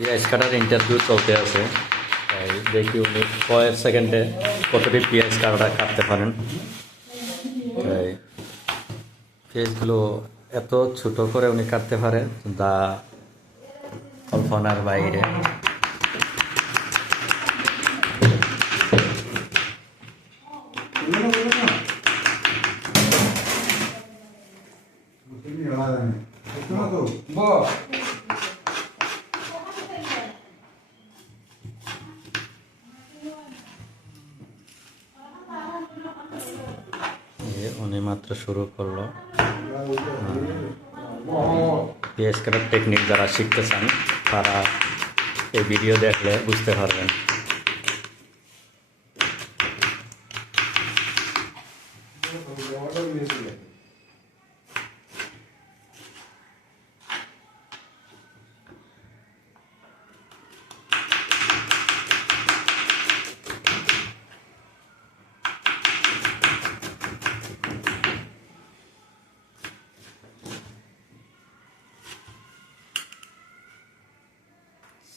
পেঁয়াজ কাটার ইন্টারভিউ চলতে আছে, তাই দেখি উনি কয়েক সেকেন্ডে কতটি পেঁয়াজ কাটতে পারেন। তাই পেঁয়াজগুলো এত ছোট করে উনি কাটতে পারে যা কল্পনার বাইরে। উনি মাত্র শুরু করলো। পেঁয়াজ কাটার টেকনিক যারা শিখতে চান তারা এই ভিডিও দেখলে বুঝতে পারবেন।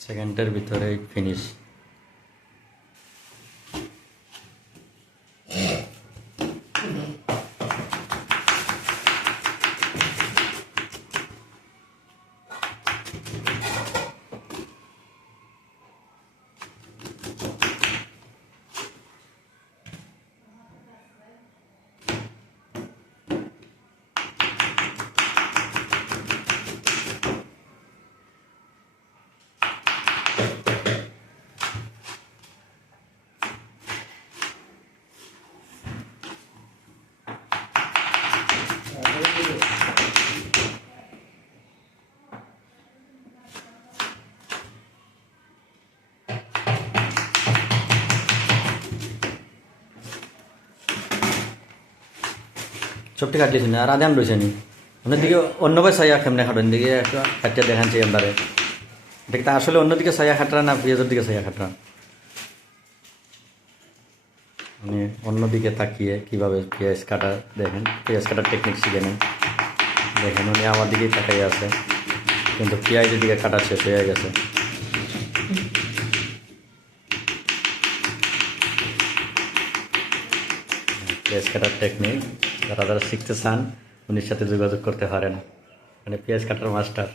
সেকেন্ডের ভিতরেই ফিনিশ। সবটি কাটলিস না আর আদান রয়েছে নি অন্যদিকে অন্যভাবে সাইয়া কেমনে খাটেন দিকে একটা কাটিয়ে দেখাচ্ছি এবারে। দেখতে আসলে অন্যদিকে সাইয়া খাটরা না পেঁয়াজের দিকে সাইয়া খাটরা, মানে অন্যদিকে তাকিয়ে কীভাবে পেঁয়াজ কাটা দেখেন, পেঁয়াজ কাটার টেকনিক শিখে নেন। দেখেন উনি আমার দিকেই তাকাই আছে, কিন্তু পেঁয়াজের দিকে কাটা শেষ হয়ে গেছে। পেঁয়াজ কাটার টেকনিক যারা শিখতে চান উনির সাথে যোগাযোগ করতে পারেন, মানে পেঁয়াজ কাটার মাস্টার।